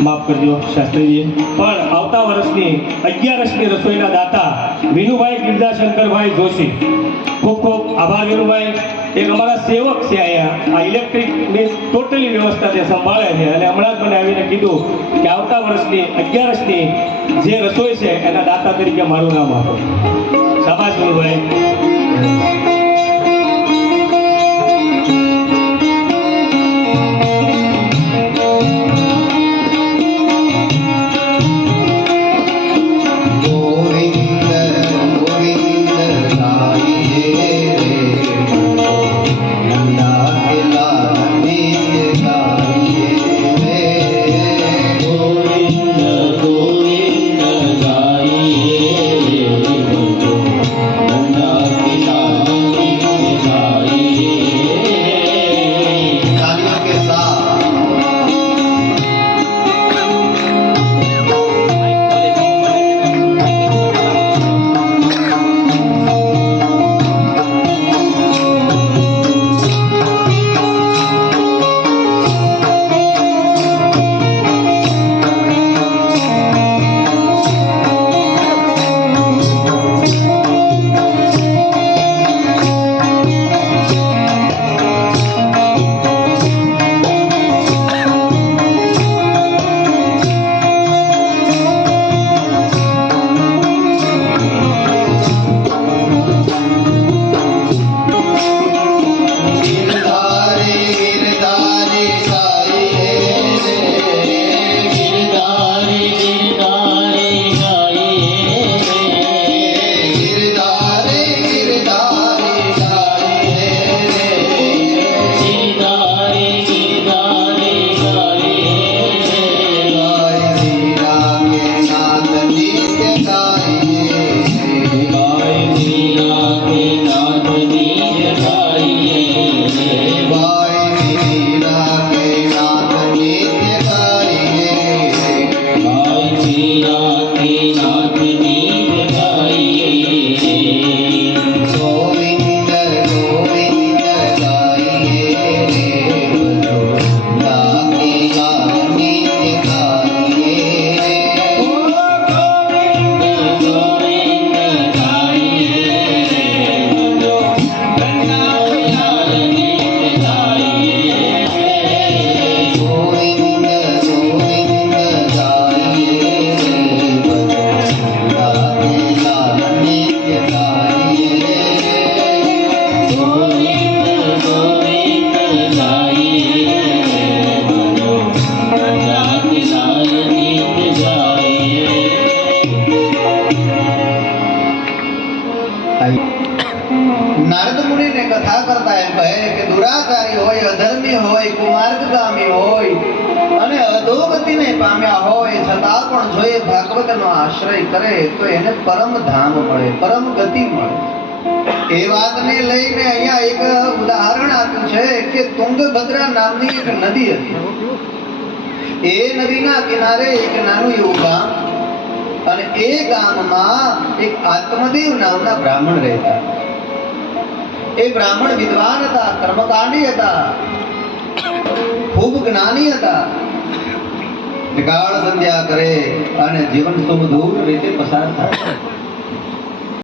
માફ કરજો, શાસ્ત્રીજી. પણ આવતા વર્ષની અગિયારસની રસોઈના દાતા વિનુભાઈ ગિરદાશંકરભાઈ જોશી. ખૂબ ખૂબ આભાર વિનુભાઈ. એક અમારા સેવક છે અહીંયા. આ ઇલેક્ટ્રિકની ટોટલી વ્યવસ્થા તે સંભાળે છે. અને હમણાં જ મને આવીને કીધું કે આવતા વર્ષની અગિયારસની જે રસોઈ છે, એના દાતા તરીકે મારું નામ આપો. શાબાશ વિનુભાઈ. ને કથા કરતા એમ કહે કે દુરાચારી હોય, અધર્મી હોય, કુમાર્ગગામી હોય અને અધોગતિને પામ્યા હોય, છતાં પણ જો એ ભાગવતનો આશ્રય કરે, તો એને પરમ ધામ મળે, પરમ ગતિ મળે. એ વાતને લઈને અહીંયા એક ઉદાહરણ આપ્યું છે કે તુંગભદ્રા નામની એક નદી હતી. એ નદીના કિનારે એક નાનું એવું ગામ અને એ ગામમાં એક આત્મદેવ નામના બ્રાહ્મણ રહેતા. એ બ્રાહ્મણ વિદ્વાન હતા, કર્મકાંડી હતા, ખૂબ જ્ઞાની હતા. ગાળ સંધ્યા કરે અને જીવન સુમધુર રીતે પસાર થાય.